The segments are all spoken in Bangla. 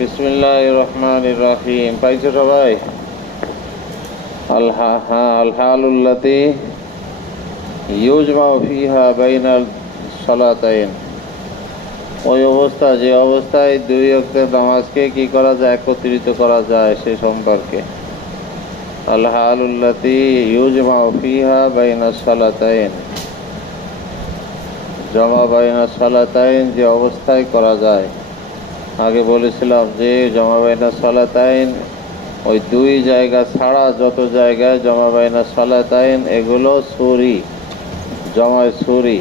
বিসমিল্লাহির রহমানির রহিম। পাইছো সবাই? আল হালুল্লাতি ইউজমাউ ফিহা বাইনাল সালাতাইন, ওই অবস্থা যে অবস্থায় দুই ওয়াক্তের নামাজকে কি করা যায়, একত্রিত করা যায় সে সম্পর্কে। আল হালুল্লাতি ইউজমাউ ফিহা বাইনাস সালাতাইন, জমা বাইনাস সালাতাইন যে অবস্থায় করা যায়। আগে বলেছিলাম যে জমা বাইনাস সালাতাইন ওই দুই জায়গা ছাড়া যত জায়গায় জমা বাইনাস সালাতাইন এগুলো সুরি, জমায় সুরি,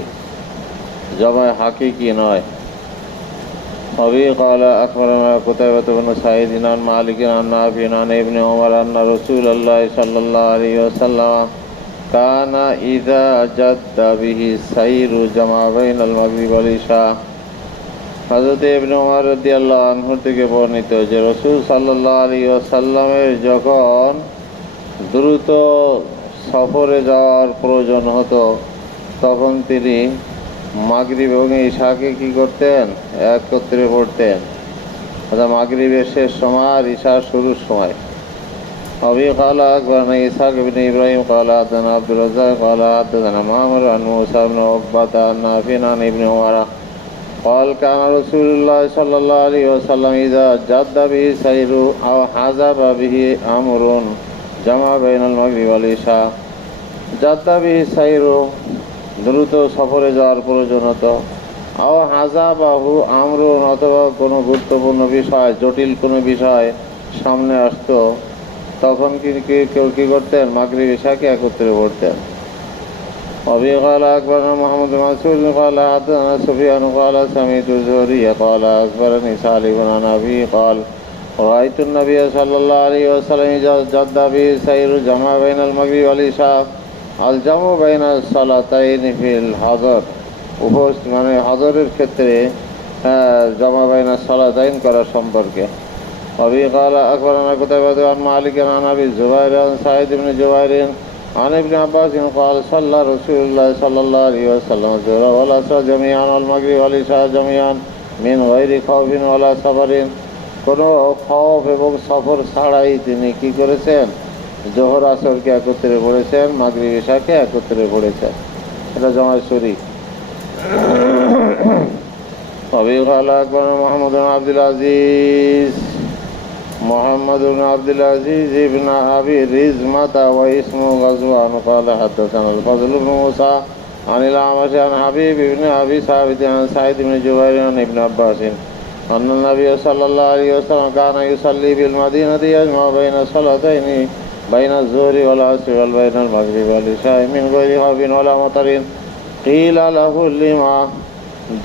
জমায় হাকিকি নয়। অবি قال أخبرنا قتيبة بن سعيد عن مالك عن نافع عن ابن عمر أن رسول الله صلى الله عليه وسلم كان إذا جد به السير جمع بين المغرب والعشاء। হযরত ইবনে ওমর রাদিয়াল্লাহু আনহু থেকে বর্ণিত যে রাসূল সাল্লাল্লাহু আলাইহি ওয়াসাল্লামের যখন দ্রুত সফরে যাওয়ার প্রয়োজন হতো তখন তিনি মাগরিব এবং ইশাকে কি করতেন, একত্রে পড়তেন। অর্থাৎ মাগরিবের শেষ সময় আর ইশার শুরুর সময়। أبي قال أخبرنا إسحاق بن إبراهيم قال حدثنا عبد الرزاق قال حدثنا معمر عن موسى بن عقبة عن نافع عن ابن عمر قال كان رسول الله صلى الله عليه وسلم إذا جد به سير أو حزب به أمر جمع بين المغرب والعشاء। جد به سير দ্রুত সফরে যাওয়ার প্রয়োজনতা, আও হাজাবাহু আমরুন অথবা কোনো গুরুত্বপূর্ণ বিষয়, জটিল কোনো বিষয় সামনে আসতো তখন কেউ কী করতেন, মাগরিব ইশাকে একত্রে পড়তেন। أبي قال أخبرنا محمد بن منصور قال حدثنا سفيان قال سمعت الزهري قال أخبرني سالم عن أبي قال رأيت النبي صلى الله عليه وسلم إذا جد به السير جمع بين المغرب والعشاء الجمع بين الصلاتين في الحضر। মানে হজরের ক্ষেত্রে জমা বাইনা সালাতাইন করা সম্পর্কে। أبي قال أخبرنا قتيبة عن مالك عن أبي الزبير عن سعيد بن جبير عن ابن عباس قال صلى رسول الله صلى الله عليه وسلم الظهر والعصر جميعا والمغرب والعشاء جميعا من غير خوف ولا سفر। কোনো খৌফ এবং সফর ছাড়াই তিনি কি করেছেন, জোহর আসরকে একত্রে পড়েছেন, মাগরিব ইশাকে একত্রে পড়েছেন। এটা জমায় সুরি। أبي قال أخبرنا محمد بن عبد العزيز محمد بن عبد العزيز بن أبي رزمة واسمه غزوان قال حدثنا الفضل بن موسى عن الأعمش عن حبيب بن أبي ثابت عن سعيد بن جبير عن ابن عباس أن النبي صلى الله عليه وسلم كان يصلي بالمدينة يجمع بين الصلاتين بين الظهر والعصر وبين المغرب والعشاء من غير خوف ولا مطر। قيل له لما,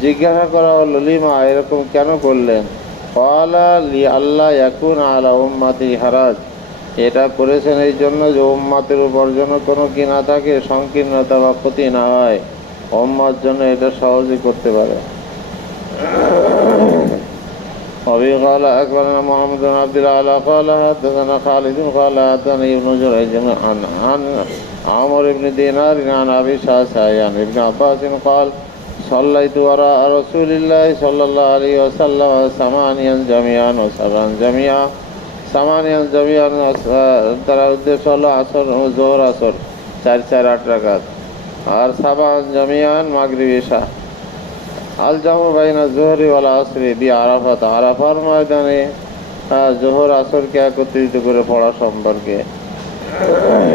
জিজ্ঞাসা করা হলো লিমা, এরকম কেন করলেন? ক্বালা লিআল্লা ইয়াকুনা আলা উম্মতি হারাজ, এটা করেছেন এই জন্য যে উম্মতের উপর যেন কোনো কি না থাকে, সংকীর্ণতা বা ক্ষতি না হয়, উম্মত জন্য এটা সহজে করতে পারে। أبي قال أخبرنا محمد بن عبد الله قال حدثنا خالد قال حدثنا ابن جريج عن عمرو بن دينار عن أبي شعثاء عن ابن عباس قال صليت وراء رسول الله صلى الله عليه وسلم ثمانيا جميعا وسبعا جميعا। ثمانيا جميعا তার উদ্দেশ্য হলো আসর ও জোহর আসর 4-4 8 রাকাত, আর সাবান জামিয়ান মাগরিব ইশা। আল জামু বাইনা জোহরি ওয়াল আসরি বি আরাফাত, আরাফার ময়দানে জোহর আসরকে একত্রিত করে পড়া সম্পর্কে।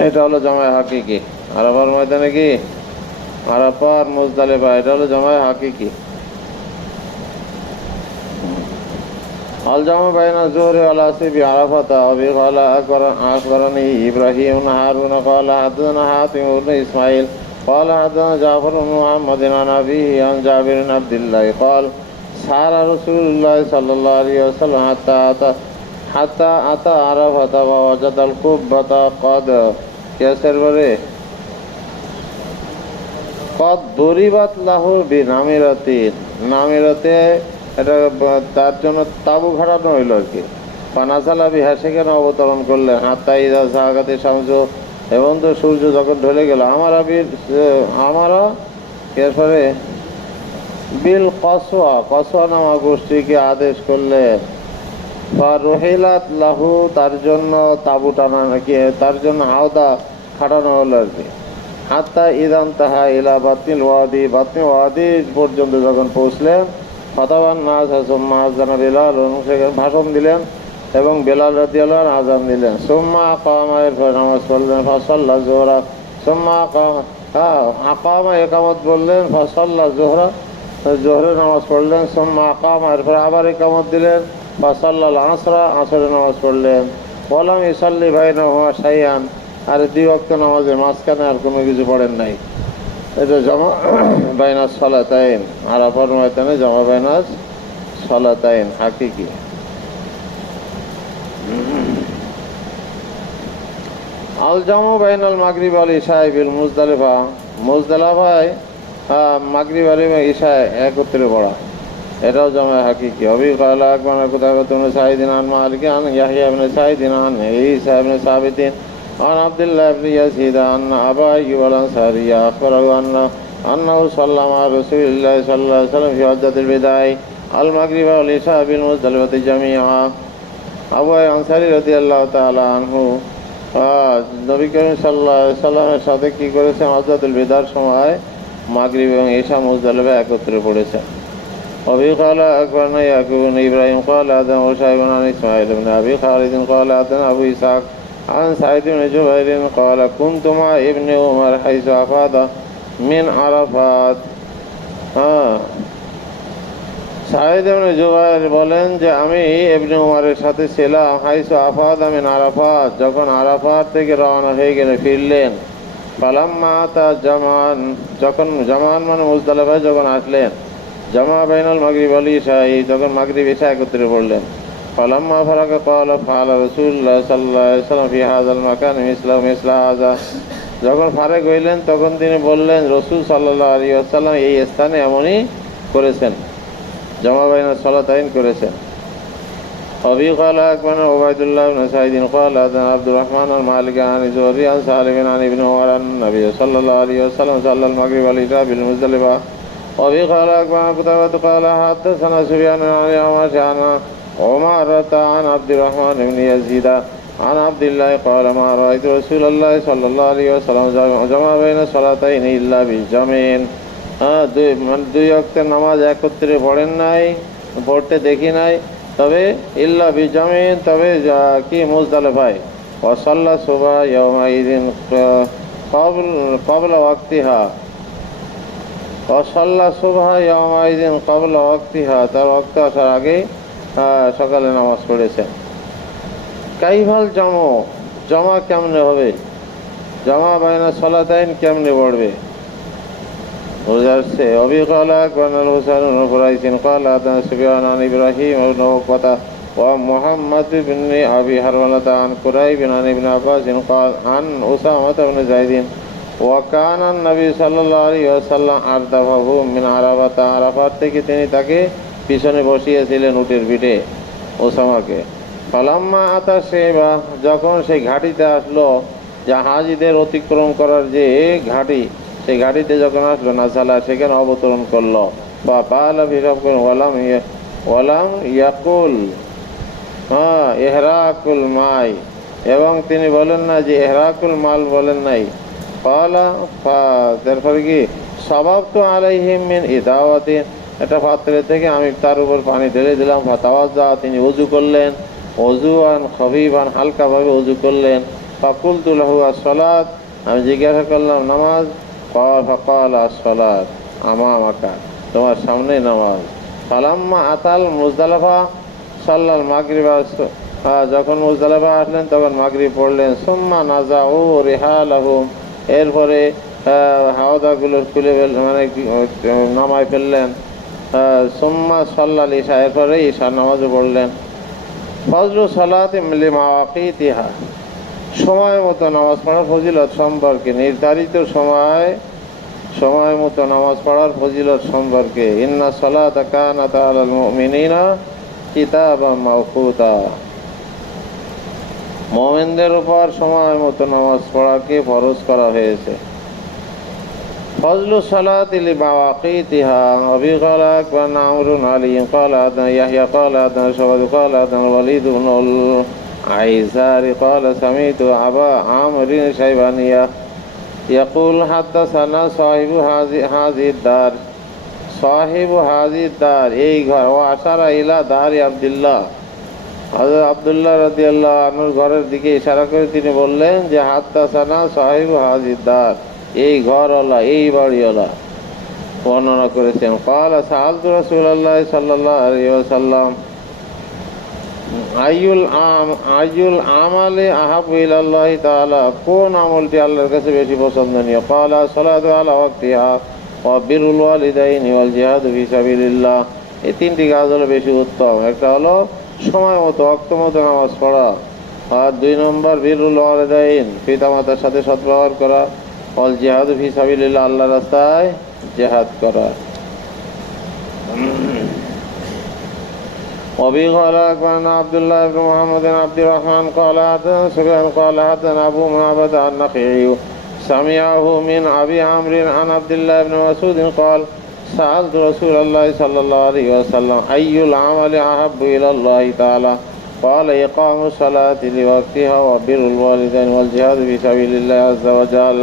এটা হলো জামায় হাকিকি। আরাফার ময়দানে কি, আরাফার মুজদালিফা, এটা হলো জামায় হাকিকি। আল জামু বাইনা জোহরি ওয়াল আসরি বি আরাফাত। আবি قال أخبرني إبراهيم بن هارون قال حدثنا حاتم بن إسماعيل قال حدثنا جعفر بن محمد عن أبيه عن جابر بن عبد الله قال سار رسول الله صلى الله عليه وسلم حتى أتى عرفة ووجد القبة قد كسر بره قد ضربت له بنامرة। নামিরাতে এটা তার জন্য তাবু খাটানো হইল আর কি। পানাসালা বিহা, সেখানে অবতরণ করলেন। হাত্তা ইদা জাগাতে শামস, এবং তো সূর্য যখন ঢলে গেল। আমারা এরপরে বিল কসওয়া নামা গোষ্ঠীকে আদেশ করলেন ফারুহিলাত লাহু, তার জন্য তাবু টানা নাকি, তার জন্য হাওদা খাটানো হলো আর কি। হাত্তা ইদান তাহা ইলা বাতনিল ওয়াদি, বাতনি ওয়াদি পর্যন্ত যখন পৌঁছলেন, ফতাওয়ান নাস সুম্মা আযানা বিলাল, সেখানে ভাষণ দিলেন এবং বেলাল রাদিয়াল্লাহু আনহু আযান দিলেন। সুম্মা আকামা, এরপর নামাজ পড়লেন। ফাসাল্লা যোহরা, সুম্মা আকামা একামত বললেন। ফাসাল্লা যোহরা, জোহরের নামাজ পড়লেন। সুম্মা আকামা, এরপর আবার একামত দিলেন। ফাসাল্লাল আসরা, আসরের নামাজ পড়লেন। ওয়ালাম ইউসাল্লি বাইনাহুমা শাইআন, আর দুই ওয়াক্ত নামাজের মাঝখানে আর কোনো কিছু পড়েন নাই। এটা জমা বাইনাস সালাতাইন, আরাফার ময়দানে জমা বাইনাস সালাতাইন হাকিকি। আল জামু বাইনাল মাগরিব আল ইশা বিল মুজদালিফা, মুজদালিফায় মাগরিব আর ইশায় একত্রে পড়া, এটাও জমা হাকিকি। অবি কালা আকবার কুতাবা তুন সাইদিন আন মালিক আন ইয়াহইয়া ইবনে সাইদিন আন ঈসা ইবনে সাবিতিন عن عبد الله بن يزيد أن أبا أيوب الأنصاري أخبره أنه صلى مع رسول الله صلى الله عليه وسلم في حجة الوداع المغرب والعشاء بالمزدلفة جميعا। আবু আইয়ুব আনসারী রাদিয়াল্লাহু তাআলা আনহু নবী করিম সাল্লাল্লাহু আলাইহি সাল্লামের সাথে কি করেছেন, হজ্জাতুল বিদার সময় মাগরিব এবং ঈশা মুজদালিফায় একত্রে পড়েছেন। أبي قال أخبرنا يعقوب بن إبراهيم قال حدثنا شعيب عن إسماعيل بن أبي خالد قال حدثنا أبو إسحاق عن سعيد بن جبير قال كنت مع ابن عمر حيث أفاض من عرفات। সাঈদ ইবনে জুবাইর বলেন যে আমি ইবনে উমরের সাথে ছিলাম হাইসু আফাদা মিন আরাফাত, যখন আরাফাত থেকে রওনা হয়ে গেলে ফিরলেন। ফালাম্মা আতা জামান, যখন জামান মানে মুজদালিফায় যখন আসলেন, জামা বাইনাল মাগরিব ওয়াল ইশা, যখন মাগরিব ঈশা একত্রে পড়লেন। ফালাম্মা ফারাকা ক্বালা ফাআলা রাসূলুল্লাহ সাল্লাল্লাহু আলাইহি ওয়াসাল্লাম ফি হাযাল মাকান মিসলা হাযা, যখন ফারেক হইলেন তখন তিনি বললেন রাসূল সাল্লাল্লাহু আলাইহি ওয়াসাল্লাম এই স্থানে এমনই করেছেন, জামা বাইনাস সালাতাইন করেছেন। অবি ক্বালা আকবারনা উবাইদুল্লাহ ইবনে সাঈদ ক্বালা হাদানা আব্দুর রহমান আল মালিক আন জুহরি আন সালিম আন ইবনে উমর আন নবী সাল্লাল্লাহু আলাইহি ওয়াসাল্লাম সাল্লাল মাগরিব ওয়াল ইশা বিল মুজদালিফা। অবি ক্বালা আকবারনা কুতাবা ক্বালা হাদাসানা সুফয়ান আন ইয়ামাশ আন عمارة عن عبد الرحمن بن يزيد عن عبد الله قال ما رأيت رسول الله صلى الله عليه وسلم جمع بين الصلاتين إلا بالجمع। দুই ওয়াক্তের নামাজ একত্রে পড়েন নাই, পড়তে দেখি নাই, তবে ইল্লা বিজামিন, তবে কি মুজদালিফায়। ওয়াসাল্লা সুবহা ইয়াউমাইদিন ক্বাবলা ওয়াক্তিহা, ওয়াসাল্লা সুবহা ইয়াউমাইদিন ক্বাবলা ওয়াক্তিহা, তার ওয়াক্ত আসার আগেই সকালে নামাজ পড়েছেন। কাইফাল জমা কেমনে হবে, জমা বাইনা সালাতাইন কেমনে পড়বে বোঝা যাচ্ছে। অবি ক্বালা আকবারনা হুসাইন ইবনে কুরাইশিন ক্বালা হাদাসানা সুফয়ান আন ইব্রাহিম ইবনে উকবাতা ওয়া মুহাম্মদ ইবনে আবি হারমালাতা আন কুরাইব আন ইবনে আব্বাস ক্বালা আন উসামা ইবনে যায়েদ ওয়া কানা নবী সাল্লাল্লাহু আলাইহি ওয়াসাল্লাম আরদাফাহু মিন আরাফাত, আরাফাত থেকে তিনি তাকে পিছনে বসিয়েছিলেন উটের পিঠে ওসামাকে। ফালাম্মা আতা শেবা, যখন সেই ঘাটিতে আসলো, যা হাজিদের অতিক্রম করার যে ঘাটি, সেই ঘাটিতে যখন আসলো নাসালা, সেখানে অবতরণ করলো। বা পালা বিরব করেন ওয়ালাম ইয়াকুল ইহরাকুল মাই, এবং তিনি বলেন না যে ইহরাকুল মাল বলেন নাই। পালা তারপরে কি সবাব তো আলাইহিম মিন ইদাওয়াতিন, একটা পাত্রে থেকে আমি তার উপর পানি ঢেলে দিলাম। ফাতাওয়াজ্জা, তিনি ওযু করলেন, ওযুআন খফীফান, হালকাভাবে ওযু করলেন। ফাকুলতু লাহু আস-সালাত, আমি জিজ্ঞাসা করলাম নামাজ। ফাকালা আস-সালাত আমামাকা, তোমার সামনে নামাজ। ফালাম্মা আতাল মুজদালিফা সাল্লাল মাগরিব, যখন মুজদালিফা আসলেন তখন মাগরিব পড়লেন। সুম্মা নাযাউ রিহালাহুম, এরপরে হাওদাগুলো খুলে মানে নামায় ফেললেন। সুম্মা সাল্লাল ইশা, এরপরে ঈশার নামাজও পড়লেন। ফজলু সালাতি লিমাওয়াকিতিহা, সময় মতো নামাজ পড়ার ফজিলত সম্পর্কে, নির্ধারিত সময় মতো নামাজ পড়ার ফজিলত সম্পর্কে। ইন্না সালাতা কানাত আলাল মুমিনিনা কিতাবাম মাওকুতা, মুমিনদের উপর সময় মতো নামাজ পড়াকে ফরজ করা হয়েছে। فضل الصلاة لمواقيتها. وبه قال أخبرنا عمرو بن علي قال حدثنا يحيى قال حدثنا شعبة قال حدثنا الوليد بن العيسار قال سمعت أبا عمرو الشيباني يقول حدثنا صاحب هذه الدار সাহেব হাজির দার, এই ঘর। ও আশারা ইলা দারি আব্দুল্লাহ, হযরত আব্দুল্লাহ রাদিয়াল্লাহু আনহুর ঘরের দিকে ইশারা করে তিনি বললেন যে হাত্তাসানা সাহেব হাজির দার, এই ঘরওয়ালা, এই বাড়িওয়ালা বর্ণনা করেছেন। ক্বালা সাআলতু রাসূলুল্লাহ সাল্লাল্লাহু আলাইহি ওয়াসাল্লাম আইয়ুল আমালি আহাব্বু ইলাল্লাহি তাআলা, কোন আমলটি আল্লাহর কাছে বেশি পছন্দনীয়? ক্বালা সালাতু আলা ওয়াক্তিহা ওয়া বিরুল ওয়ালিদাইনি ওয়াল জিহাদু ফি সাবিলিল্লাহ। এই তিনটি কাজ হলো বেশি উত্তম। একটা হলো সময় মতো ওয়াক্ত মতো নামাজ পড়া, আর 2 নম্বর বিরুল ওয়ালিদাইন, পিতামাতার সাথে সদ্ব্যবহার করা, ওয়াল জিহাদু ফি সাবিলিল্লাহ, আল্লাহর রাস্তায় জিহাদ করা। وبه قال أخبرنا عبد الله بن محمد بن عبد الرحمن قال حدثنا سفيان قال حدثنا أبو معبد النخعي سمعه من أبي عمرو عن عبد الله بن مسعود قال سألت رسول الله صلى الله عليه وسلم أي العمل أحب إلى الله تعالى؟ قال إقام الصلاة لوقتها وبر الوالدين والجهاد في سبيل الله عز وجل.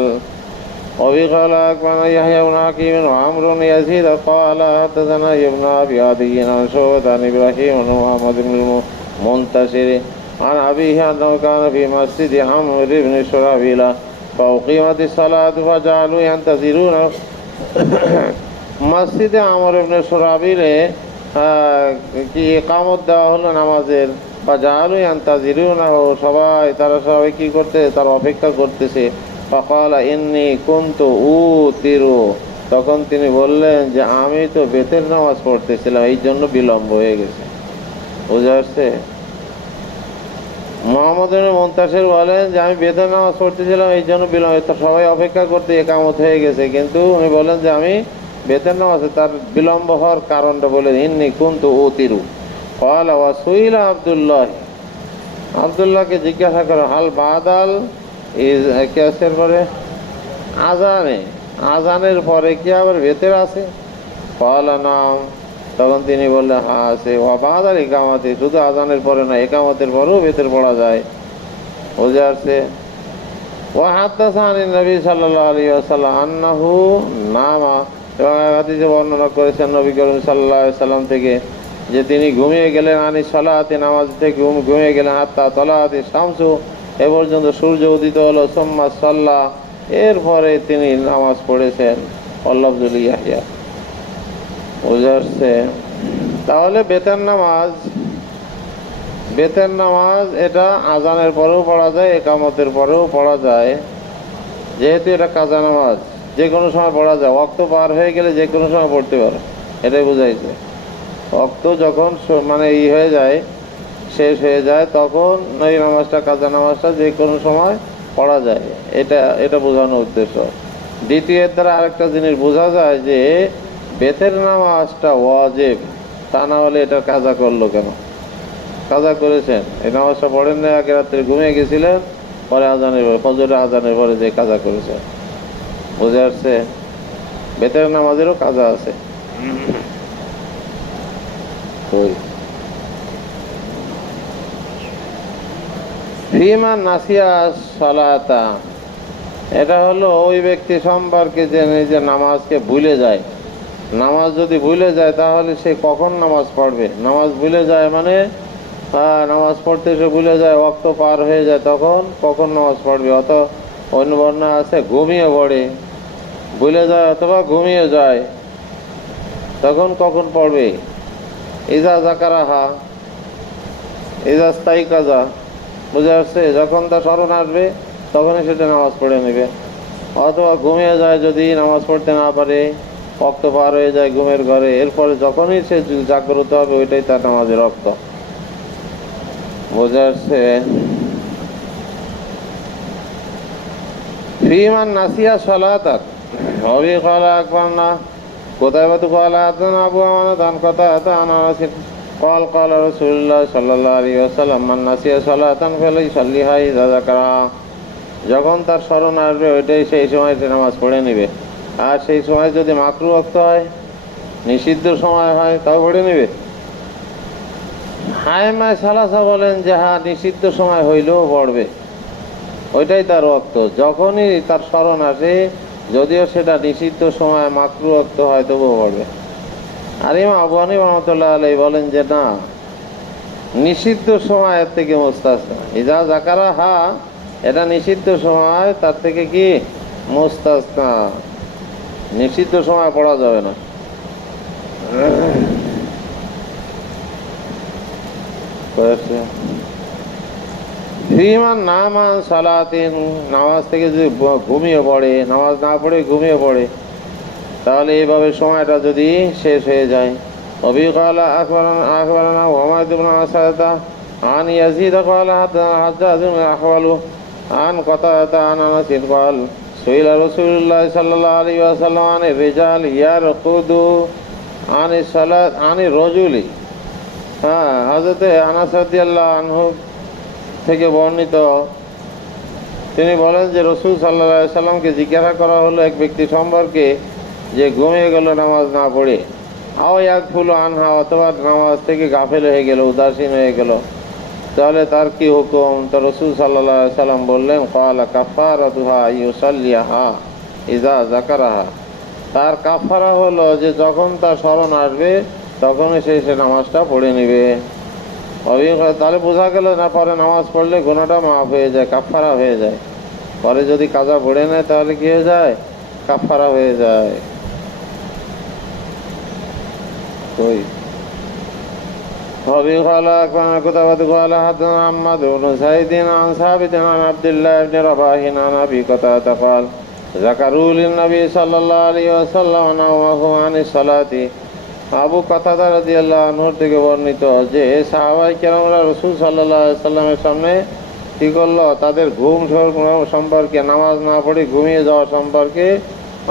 وبه قال أخبرنا يحيى بن حكيم وعمرو بن يزيد قال حدثنا ابن أبي عدي عن شعبة عن إبراهيم بن محمد بن المنتشر عن أبيه أنه كان في مسجد عمرو بن شرحبيل فأقيمت الصلاة فجعلوا ينتظرون মসজিদে আমর ইবনে সুরাবিলে কি ইকামত দেওয়া হলো নামাজের, ফাজালু ইয়ান্তাজিরুনাহু, তারা সবাই কি করতে, তার অপেক্ষা করতেছে। ফাকালা ইন্নী কুনতু উতিরু, তখন তিনি বললেন যে আমি তো বেতের নামাজ পড়তেছিলাম, এই জন্য বিলম্ব হয়ে গেছে। বুঝে আসছে? মোহাম্মদ ইবনে মুনতাসির বলেন যে আমি বেতের নামাজ পড়তেছিলাম, এই জন্য বিলম্ব, সবাই অপেক্ষা করতে ইকামত হয়ে গেছে, কিন্তু উনি বলেন যে আমি বেতের নামাজে তার বিলম্ব হওয়ার কারণটা বলে ইন্নী কুনতু উতিরু। ক্বালা ওয়া সুইলা আব্দুল্লাহ, আব্দুল্লাহকে জিজ্ঞাসা করো হাল বাদাল কেসের পরে আজানের পরে কি আবার বেতের আছে? ক্বালা নাম, তখন তিনি বললেন হ্যাঁ আছে। ওয়া বাদাল ইকামতি, শুধু আজানের পরে না, ইকামতের পরেও বেতের পড়া যায়। বুঝে আসছে? ওয়া হাদাসানি নবী সাল্লাল্লাহু আলাইহি ওয়াসাল্লাম আন্নাহু নামা, এবং হাদিসে বর্ণনা করেছেন নবী করিম সাল্লাল্লাহু আলাইহি ওয়াসাল্লাম থেকে যে তিনি ঘুমিয়ে গেলেন, আনি সালাতে, নামাজ থেকে ঘুমিয়ে গেলেন, হাত্তা তলাতে শামসু, এ পর্যন্ত সূর্য উদিত হলো, সুম্মা সাল্লা, এরপরে তিনি নামাজ পড়েছেন। আল্লাহুল ইয়াহিয়া। বুঝে আসছে? তাহলে বেতের নামাজ এটা আজানের পরেও পড়া যায়, একামতের পরেও পড়া যায়, যেহেতু এটা কাজা নামাজ, যে কোনো সময় পড়া যায়। ওয়াক্ত পার হয়ে গেলে যে কোনো সময় পড়তে পারো, এটাই বুঝাইছে। ওয়াক্ত যখন মানে হয়ে যায়, শেষ হয়ে যায়, তখন এই নামাজটা, কাজা নামাজটা যে কোনো সময় পড়া যায়, এটা বোঝানোর উদ্দেশ্য। দ্বিতীয়ের দ্বারা আরেকটা জিনিস বোঝা যায় যে বেতের নামাজটা ওয়াজিব, তা না হলে এটা কাজা করলো কেন? কাজা করেছেন, এই নামাজটা পড়েন না, আগে রাত্রে ঘুমিয়ে গেছিলেন, পরে আজানের পরে, ফজরের আজানের পরে যে কাজা করেছেন। বুঝে আসছে? বেতের নামাজেরও কাজা আছে। ফিমা নাসিয়া সালাতা, এটা হলো ওই ব্যক্তি সম্পর্কে যে নিজের নামাজকে ভুলে যায়। নামাজ যদি ভুলে যায় তাহলে সে কখন নামাজ পড়বে? নামাজ ভুলে যায় মানে নামাজ পড়তে সে ভুলে যায়, ওয়াক্ত পার হয়ে যায়, তখন কখন নামাজ পড়বে? অন্য বর্ণনা আছে ঘুমিয়ে পড়ে, ভুলে যায় অথবা ঘুমিয়ে যায়, তখন কখন পড়বে? ইজা জাকারাহা ইজা স্থায়ী কাজা। বুঝে আসছে? যখন তার স্মরণ আসবে তখনই সেটা নামাজ পড়ে নেবে। অথবা ঘুমিয়ে যায় যদি নামাজ পড়তে না পারে, রক্ত পার হয়ে যায় ঘুমের ঘরে, এরপরে যখনই সে জাগ্রত হবে ওইটাই তার নামাজের রক্ত। বুঝে আসছে? ফিমান নাসিয়া সালাতাক হবি ক্বালা আকবারনা কুতাইবাতু ক্বালা হাদাসানা আবু আমানত আন কাতাদা আন আনাস ক্বাল ক্বালা রাসূলুল্লাহ সাল্লাল্লাহু আলাইহি ওয়াসাল্লাম মান নাসিয়া সালাতান ফালাইসাল্লিহা ইযা যাকারা, যখন তার স্মরণ আসবে ওইটাই সেই সময় নামাজ পড়ে নেবে। আর সেই সময় যদি মাকরু ওয়াক্ত হয়, নিষিদ্ধ সময় হয়, তাও পড়ে নেবে। হায়মায় সালাসা বলেন যে হ্যাঁ, নিষিদ্ধ সময় হইলেও পড়বে, ওইটাই তার ওয়াক্ত। যখনই তার স্মরণ আসে, যদিও সেটা নিষিদ্ধ সময় মাকরু ওয়াক্ত হয়, তবুও পড়বে। আর ইমাম আবু হানিফা রহমাতুল্লাহ আলাইহি বলেন যে না, নিষিদ্ধ সময়ের থেকে মুস্তাসনা। ইজা যাকারা হা, এটা নিষিদ্ধ সময়, তার থেকে কি মুস্তাসনা, নিষিদ্ধ সময় পড়া যাবে না। ফিমান নামান সালাতিন, নামাজ থেকে যদি ঘুমিয়ে পড়ে, নামাজ না পড়ে ঘুমিয়ে পড়ে, তাহলে এইভাবে সময়টা যদি শেষ হয়ে যায়। অবি ক্বালা আখবারানা ওয়ামাদ ইবনে আসাদা আন ইয়াজিদ ক্বালা হাজ্জাজ ইবনে আহওয়ালু আন কাতাদা আন আনাস ক্বাল সুইলা রাসূলুল্লাহ সাল্লাল্লাহু আলাইহি ওয়াসাল্লাম আন রিজাল ইয়ারকুদু আন সালাত আন রাজুলি। হ্যাঁ, হযরত আনাস রাদিয়াল্লাহু আনহু থেকে বর্ণিত, তিনি বলেন যে রাসূল সাল্লাল্লাহু আলাইহি ওয়াসাল্লামকে জিজ্ঞাসা করা হলো এক ব্যক্তি সম্পর্কে যে ঘুমিয়ে গেল নামাজ না পড়ে, আও ইয়াগফুলু আনহা, অথবা নামাজ থেকে গাফেল হয়ে গেল, উদাসীন হয়ে গেল, তাহলে তার কি হুকুম? তো রাসূল সাল্লাল্লাহু আলাইহি ওয়াসাল্লাম বললেন, ক্বালা কাফারাতুহা ইউসাল্লিহা ইযা যাকারাহা, তার কাফারা হলো যে যখন তার স্মরণ আসবে তখনই সে নামাজটা পড়ে নেবে। তাহলে বোঝা গেল না, পরে নামাজ পড়লে গুনাহটা মাফ হয়ে যায়, কাফারা হয়ে যায়। পরে যদি কাজা পড়ে নেয় তাহলে কি হয়ে যায়? কাফারা হয়ে যায়। ওই وفي قال أكبر كتبت قال حدثنا محمد بن سعيد عن ثابت عن عبد الله بن رباح عن أبي قتادة قال ذكروا للنبي صلى الله عليه وسلم نومه عن الصلاة। আবু কাতাদা রাদিয়াল্লাহু আনহু থেকে বর্ণিত যে সাহাবায়ে কেরামরা রাসূল সাল্লাল্লাহু আলাইহি ওয়াসাল্লামের সামনে কি করলো? তাদের ঘুম সম্পর্কে, নামাজ না পড়ে ঘুমিয়ে যাওয়া সম্পর্কে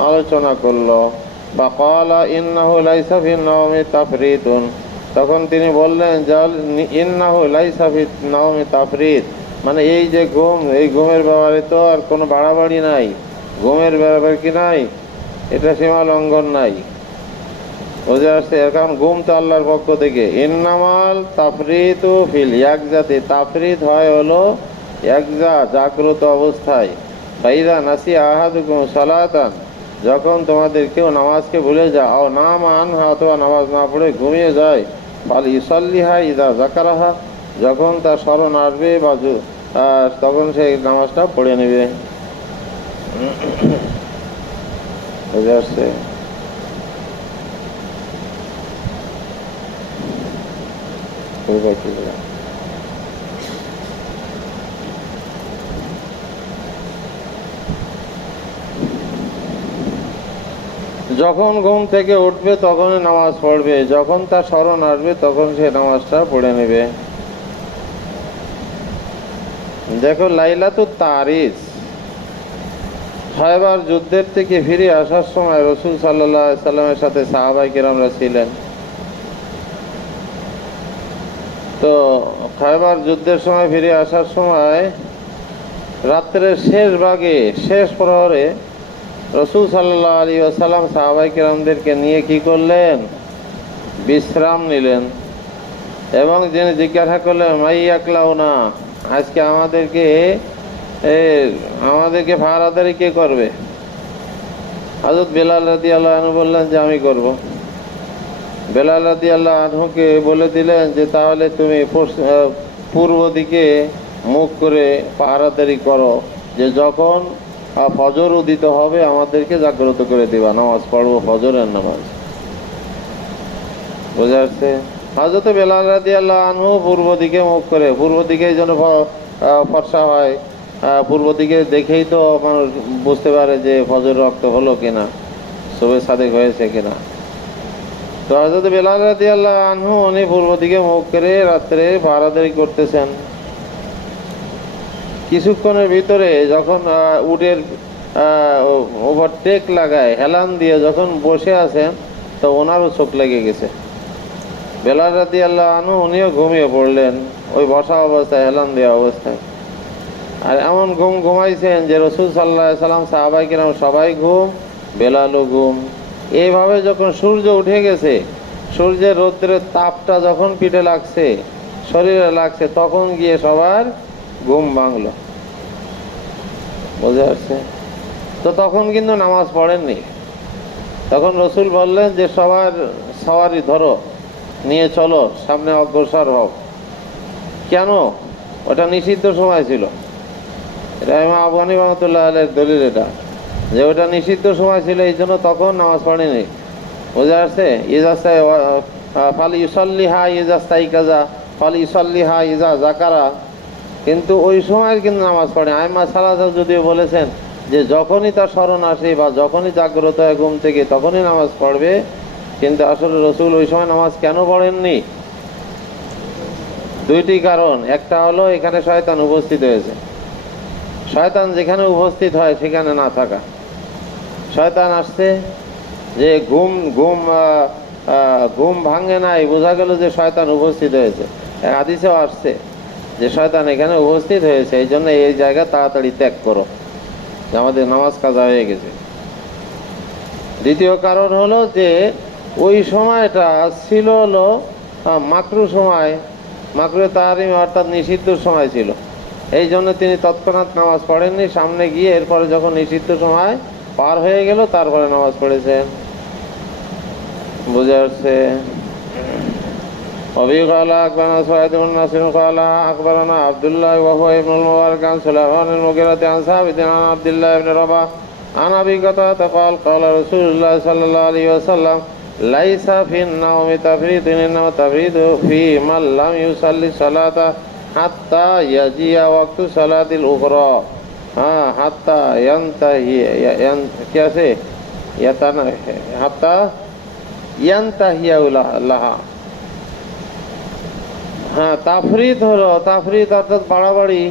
আলোচনা করলো। বা ক্বালা ইন্নাহু লাইসা ফিন নাওমি তাফরিতুন, তখন তিনি বললেন যে ইন্নাহু লাইসা ফিন নাওমি তাফরিত, মানে এই যে ঘুম, এই ঘুমের ব্যাপারে তো আর কোনো বাড়াবাড়ি নাই, ঘুমের ব্যাপারে কি নাই, এটা সীমা লঙ্ঘন নাই। বুঝে আসছে? এখন ঘুম তো আল্লাহর পক্ষ থেকে। ইন্নামাল তাফরিতু ফিল ইয়াকজাতি, তাফরিত হয় হলো ইয়াকজা, জাগ্রত অবস্থায়। ফাইদা নাসি আহাদুকুম সালাতান, যখন তোমাদের কেউ নামাজকে ভুলে যায়, ও নাম আনহা, অথবা নামাজ না পড়ে ঘুমিয়ে যায়, ফাল ইউসাল্লিহা ইযা যাকারাহা, যখন তার স্মরণ আসবে বা তখন সেই নামাজটা পড়ে নেবে। বুঝে আসছে? যখন ঘুম থেকে উঠবে তখনই নামাজ পড়বে, যখন তার স্মরণ আসবে তখন সে নামাজটা পড়ে নেবে। দেখো, লাইলাতুত তারিস, খায়বার যুদ্ধের থেকে ফিরে আসার সময় রাসূল সাল্লাল্লাহু আলাইহি ওয়াসাল্লামের সাথে সাহাবায়ে কেরামরা ছিলেন। তো খায়বার যুদ্ধের সময় ফিরে আসার সময় রাত্রের শেষ ভাগে, শেষ প্রহরে রাসূল সাল্লাল্লাহু আলাইহি ওয়াসাল্লাম সাহাবায়ে কেরামদেরকে নিয়ে কি করলেন? বিশ্রাম নিলেন। এবং যিনি জিজ্ঞাসা করলেন, মাইয়াকলাউনা, আজকে আমাদেরকে ফারাদারি কে করবে? হযরত বেলাল রাদিয়াল্লাহু আনহু বললেন যে আমি করব। বেলাল রাদিয়াল্লাহু আনহুকে বলে দিলেন যে তাহলে তুমি পূর্ব দিকে মুখ করে পাহারাদারি করো, যে যখন ফজর উদিত হবে আমাদেরকে জাগ্রত করে দিবা, নামাজ পড়বো, ফজরের নামাজ। বুঝা যাচ্ছে? হযরত বেলাল রাদিয়াল্লাহু আনহু পূর্ব দিকে মুখ করে, পূর্ব দিকে যেন ফর্সা হয়, পূর্ব দিকে দেখেই তো বুঝতে পারে যে ফজর রক্ত হলো কিনা, সুবহে সাদেক হয়েছে কিনা। তো হযরত বেলাল রাদিয়াল্লাহু আনহু উনি পূর্ব দিকে মুখ করে রাত্রে পাহারাদারি করতেছেন। কিছুক্ষণের ভিতরে যখন উটের ওভার টেক লাগায়, হেলান দিয়ে যখন বসে আছেন, তো ওনারও চোখ লেগে গেছে। বেলাল রাদিয়াল্লাহু আনহু উনিও ঘুমিয়ে পড়লেন ওই বসা অবস্থায়, হেলান দেওয়া অবস্থায়। আর এমন ঘুমাইছেন যে রাসূল সাল্লাল্লাহু আলাইহি ওয়াসাল্লাম, সাহাবায়ে কেরাম সবাই ঘুম, বেলালও ঘুম। এইভাবে যখন সূর্য উঠে গেছে, সূর্যের রৌদ্রের তাপটা যখন পিঠে লাগছে, শরীরে লাগছে, তখন গিয়ে সবার ঘুম ভাঙলো। বুঝে আসছে? তো তখন কিন্তু নামাজ পড়েননি। তখন রসুল বললেন যে সবার সওয়ারি ধরো, নিয়ে চলো, সামনে অগ্রসর হও। কেন? ওটা নিষিদ্ধ সময় ছিল। এটা ইমাম আবু হানিফা রাহমাতুল্লাহ আলাইহির দলিল, এটা যে ওটা নিষিদ্ধ সময় ছিল, এই জন্য তখন নামাজ পড়েনি। বুঝে আসছে? ইজাস্তা ফালি ইউসাল্লিহা ইজাস্তাইকাজা ফালি ইউসাল্লিহা ইজা জাকারা, কিন্তু ওই সময় কিন্তু নামাজ পড়ে। আইমা সালাসা যদিও বলেছেন যে যখনই তার স্মরণ আসে বা যখনই জাগ্রত হয় ঘুম থেকে তখনই নামাজ পড়বে, কিন্তু আসলে রসুল ওই সময় নামাজ কেন পড়েননি? দুইটি কারণ। একটা হলো এখানে শয়তান উপস্থিত হয়েছে। শয়তান যেখানে উপস্থিত হয় সেখানে না থাকা। শয়তান আসছে, যে ঘুম ঘুম ঘুম ভাঙে নাই, বোঝা গেল যে শয়তান উপস্থিত হয়েছে। হাদিসেও আসছে যে শয়তান এখানে উপস্থিত হয়েছে, এই জন্য এই জায়গা তাড়াতাড়ি ত্যাগ করো, যে আমাদের নামাজ কাজা হয়ে গেছে। দ্বিতীয় কারণ হলো যে ওই সময়টা ছিল হলো মাকরু সময়, মাকরু তাহরিম অর্থাৎ নিষিদ্ধ সময় ছিল। এই জন্য তিনি তৎক্ষণাৎ নামাজ পড়েননি, সামনে গিয়ে এরপরে যখন নিষিদ্ধ সময় পার হয়ে গেল তারপরে নামাজ পড়েছেন। বুঝে আসছে? وفي قال أخبرنا سعيد بن نصر قال أخبرنا عبد الله وهو ابن المبارك عن سليمان المغيرة عن ثابت عن عبد الله بن رباح عن أبي قتادة قال قال رسول الله صلى الله عليه وسلم ليس في النوم تفريط إنما التفريط في من لم يصلي الصلاة حتى يجيء وقت صلاة الأخرى حتى ينتهي कैसे حتى ينتهي لها। হ্যাঁ, তাফরিদ হলো, তাফরিদ অর্থাৎ বাড়াবাড়ি।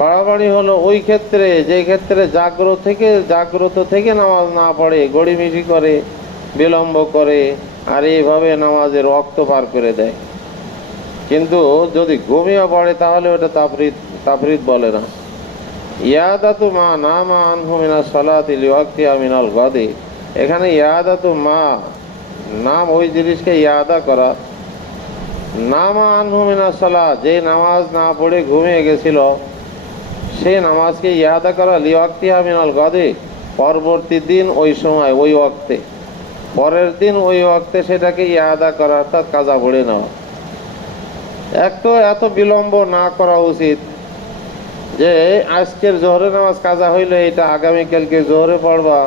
বাড়াবাড়ি হলো ওই ক্ষেত্রে যে ক্ষেত্রে জাগ্রত থেকে নামাজ না পড়ে, গড়িমিশি করে, বিলম্ব করে, আর এইভাবে নামাজের ওয়াক্ত পার করে দেয়। কিন্তু যদি ঘুমিয়ে পড়ে তাহলে ওটা তাফরিদ বলে না। ইয়াদাতু মা নামা আনহু মিনাস সালাতি লিওয়াক্তিহা মিনাল গাদি, এখানে ইয়াদাতু মা, নাম ওই জিনিসকে ইয়াদা করা, নামা আনহু মিনাস সালাত, যে নামাজ না পড়ে ঘুমিয়ে গেছিল সেই নামাজকে ইয়াদা করা, লিওয়াক্তিহা মিনাল গাদি, পরবর্তী দিন ওই সময় ওই ওয়াক্তে, পরের দিন ওই ওয়াক্তে সেটাকে ইয়াদা করা, অর্থাৎ কাজা পড়ে নেওয়া। এত বিলম্ব না করা উচিত যে আজকের জোহরের নামাজ কাজা হইলে এটা আগামীকালকে জোহরে পড়বা,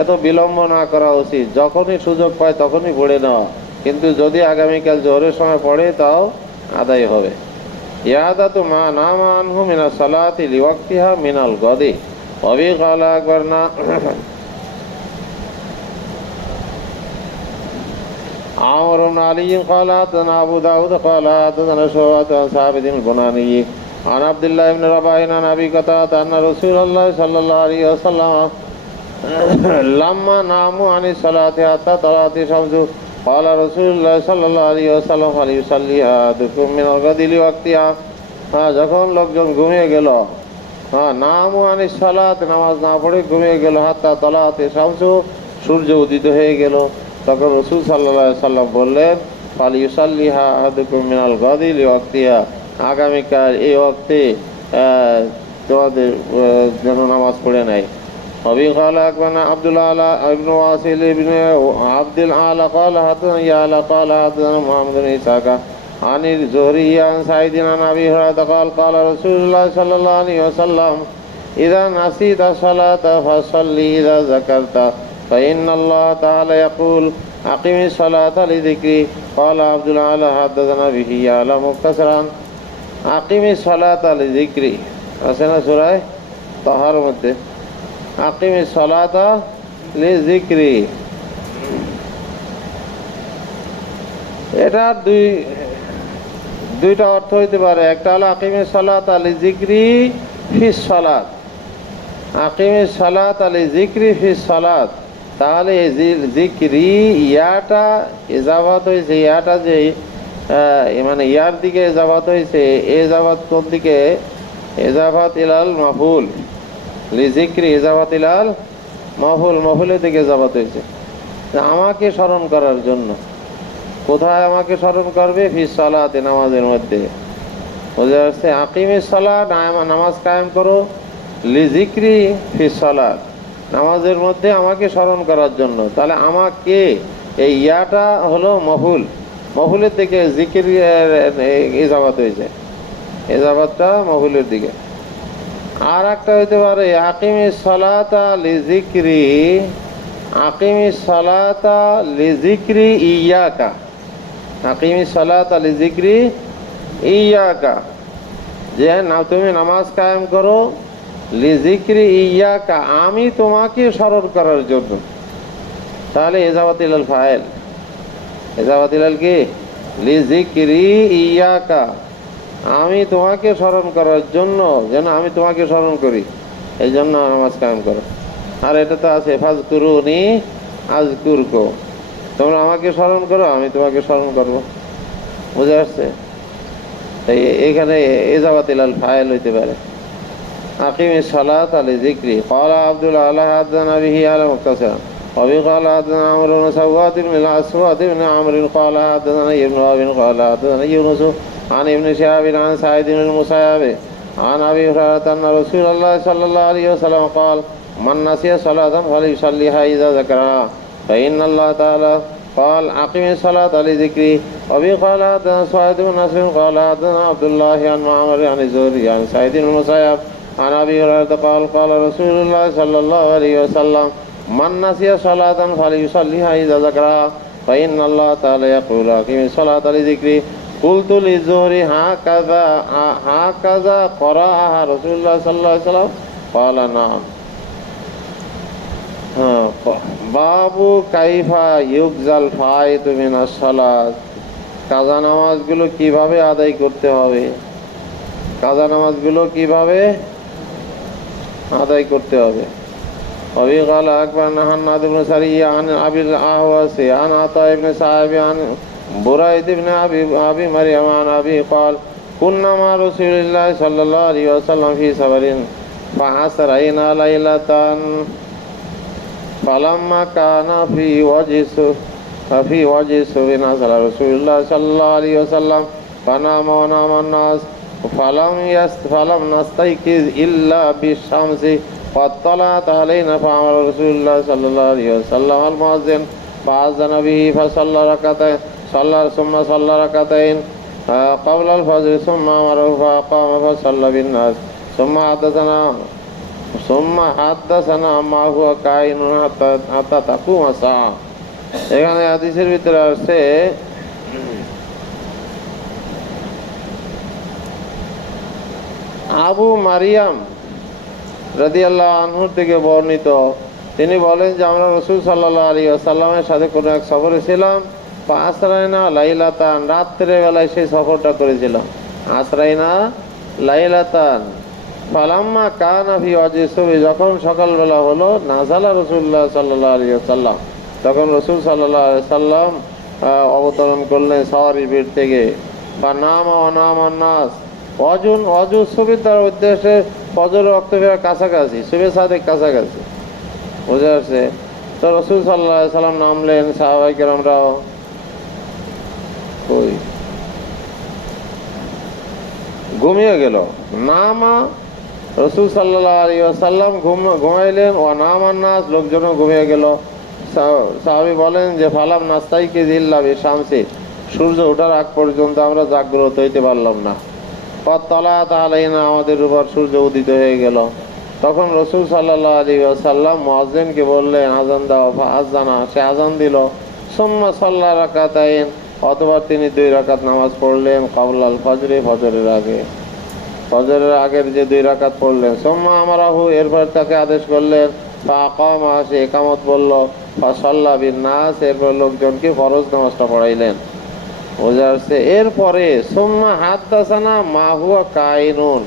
এত বিলম্ব না করা উচিত। যখনই সুযোগ পায় তখনই পড়ে নেওয়া, কিন্তু যদি আগামীকাল জোহরের সময় পড়ে তাও আদায় হবে। ইয়াদাতু মা নামা আনহু মিনাস সালাতি লিওয়াক্তিহা মিনাল গাদি। ওয়াবি ক্বালা আকবারনা عمر بن علي قال حدثنا أبو داود قال حدثنا شعبة عن ثابت البناني عن عبد الله بن رباح عن أبي قتادة أن رسول الله صلى الله عليه وسلم لما ناموا عن الصلاة حتى طلعت الشمس قال رسول الله صلى الله عليه وسلم فليصلي أحدكم من الغد لوقتها। যখন লোকজন ঘুমিয়ে গেল, নামু আনি সালাত, নামাজ না পড়ে ঘুমিয়ে গেল, হাত্তা তলাতে শামসু, সূর্য উদিত হয়ে গেল, তখন রাসূল সাল্লাল্লাহু আলাইহি সাল্লাম বললেন ফালিউসাল্লিহা আহাদুকুম মিনাল গাদি লিওয়াক্তিহা, আগামীকাল এই ওয়াক্তে তোমাদের যেন নামাজ পড়ে নেয়। وبه قال أخبرنا عبد الأعلى بن واصل بن عبد الأعلى قال حدثنا يعلى قال حدثنا محمد بن إسحاق عن الزهري عن سعيد عن أبي هريرة قال قال رسول الله صلى الله عليه وسلم إذا نسيت الصلاة فصلي إذا ذكرت فإن الله تعالى يقول أقم الصلاة لذكري قال عبد الأعلى حدثنا به يعلى مختصرا أقم الصلاة لذكري أسنا سورة طهر مده আকিমিস সালাতা লিযিকরি, এটা দুইটা অর্থ হইতে পারে। একটা হলো আকিমিস সালাতা লিযিকরি ফিস সালাত, আকিমিস সালাতা লিযিকরি ফিস সালাত, তাহলে জিকরি ইয়াটা ইজাফাত হয়েছে, ইয়াটা যে মানে ইয়ার দিকে ইজাফাত হয়েছে, ইজাফাত কোন দিকে? ইজাফাত ইলাল মাফুল, লিযিকরি ইজাফাত ইলাল মাহফিলের দিকে যাবাত হয়েছে, আমাকে স্মরণ করার জন্য। কোথায় আমাকে স্মরণ করবে? ফি সালাতে, নামাজের মধ্যে। বোঝা যাচ্ছে? আকিমিস সালাত, নামাজ কায়েম করো, লিজিক্রি ফি সালাত, নামাজের মধ্যে আমাকে স্মরণ করার জন্য। তাহলে আমাকে, এই ইয়াটা হলো মফুলের দিকে জিকির ইজাবাত হয়েছে, ইজাবাতটা মফুলের দিকে। আর একটা হইতে পারে আকিমিস সালাতা লিজিক্রি, আকিমিস সালাতা লিজিক্রি ইয়াকা, আকিমিস সালাতা লিজিক্রি ইয়াকা, যে না তুমি নামাজ কায়েম করো, লিজিক্রি ইয়াকা, আমি তোমাকে স্মরণ করার জন্য। তাহলে এজাবাত ইলাল ফাইল, এজাবাত ইলাল কি? লিজিক্রি ইয়াকা, আমি তোমাকে স্মরণ করার জন্য, যেন আমি তোমাকে স্মরণ করি, এই জন্য নামাজ কায়েম করো। আর এটা তো আছে ফাজকুরুনি আযকুরকুম, তোমরা আমাকে স্মরণ করো, আমি তোমাকে স্মরণ করবো। বুঝে আসছে? এখানে ইজাবাত ইলাল ফাইল হইতে পারে। আকিমিস সালাত লিজিক্রি। ক্বালা আব্দুল আলা হাদানা বিহি আলা মুক্তাসিরা ওয়া বি ক্বালা হাদানা আমর ইবনে সাওয়াদ ইবনে আল-আসওয়াদ ইবনে আমর ক্বালা হাদানা ইবনে ওয়াবিন ক্বালা হাদানা ইউনুস عن ابن شهاب عن سعيد بن المسيب عن ابي هريره ان رسول الله صلى الله عليه وسلم قال من نسي صلاه فليصليها اذا ذكرها فان الله تعالى قال اقم الصلاه لذكري. وبه قال حدثنا سعيد بن نصر قال حدثنا عبد الله عن معمر عن الزهري عن سعيد بن المسيب عن ابي هريره قال قال رسول الله صلى الله عليه وسلم من نسي صلاه فليصليها اذا ذكرها فان الله تعالى يقول اقم الصلاه لذكري. কুলতু লিজুহরি হাকাযা ক্বরাআহা রাসূলুল্লাহ সাল্লাল্লাহু আলাইহি ওয়াসাল্লাম ক্বালা নাম। বাবু কাইফা ইউকজাল ফাইতু মিনাস সালাত, কাজা নামাজগুলো কিভাবে আদায় করতে হবে, কাজা নামাজগুলো কিভাবে আদায় করতে হবে। وبه قال أخبرنا حناد بن سرية عن أبي الأهوس عن عطاء بن سعيد عن بريد بن أبي مريم عن أبي قال كنا مع رسول الله صلى الله عليه وسلم في سفر فأسرينا ليلة فلما كان في وجه الصبح نزل رسول الله صلى الله عليه وسلم فنام ونام الناس فلم نستيقظ إلا بالشمس فاطلعت علينا فأمر رسول الله صلى الله عليه وسلم المؤذن فأذن به فصلى ركعتين ثم صلى ركعتين قبل الفجر ثم أمره فقام فصلى بالناس ثم حدثنا ما هو كائن حتى تقوم الساعة. এখানে হাদিসের ভিতরে আসছে আবু মারিয়াম রাদিয়াল্লাহু আনহু থেকে বর্ণিত, তিনি বলেন যে আমরা রাসূল সাল্লাল্লাহু আলাইহি ওয়াসাল্লামের সাথে কোনো এক সফরে ছিলাম। আসরাইনা লাইলাতান, রাত্রে বেলায় সেই সফরটা করেছিলাম। আসরাইনা লাইলাতান ফালাম্মা কানা ফি ওয়াজি সুবহি, যখন সকালবেলা হলো, নাযালা রাসূলুল্লাহ সাল্লাল্লাহু আলাইহি ওয়াসাল্লাম, তখন রাসূল সাল্লাল্লাহু আলাইহি ওয়াসাল্লাম অবতরণ করলেন সাওয়ারি ভিড় থেকে। বা নামা অনামান নাস, অজু সুবিধার উদ্দেশ্যে ফজর রক্ত ফেরার কাছাকাছি, সুবে সাদেক কাছাকাছি। বুঝে আসছে? তো রাসূল সাল্লাল্লাহু আলাইহি ওয়াসাল্লাম নামলেন, সাহাবায়ে কেরামরাও ঘুমিয়ে গেল। নামা রাসূল সাল্লাল্লাহু আলাইহি ওয়াসাল্লাম ঘুমাইলেন, ও নামান নাস, লোকজনও ঘুমিয়ে গেল। সাহাবী বলেন যে ফালাম নাস্তাইকিজ ইল্লা বিশামসি, সূর্য ওঠার আগ পর্যন্ত আমরা জাগ্রত হইতে পারলাম না। ফাতালাত আলাইনা, আমাদের উপর সূর্য উদিত হয়ে গেল। তখন রাসূল সাল্লাল্লাহু আলাইহি ওয়াসাল্লাম মুয়াজ্জিনকে বললেন আযান দাও। ফাআযানা, সে আযান দিল। সুম্মা সাল্লা রাকাতাইন, অথবা তিনি 2 রাকাত নামাজ পড়লেন। ক্বাবলাল ফজরে, ফজরের আগে, ফজরের আগের যে 2 রাকাত পড়লেন। সুম্মা আমারাহু, এরপর তাকে আদেশ করলেন। ফাআকামা, সে ইকামত বলল। ফাসাল্লা বিন নাস, এরপর লোকজনকে ফরজ নামাজটা পড়াইলেন। বোঝা যাচ্ছে? এরপরে সুম্মা হাদাসানা মা হুয়া কাইনুন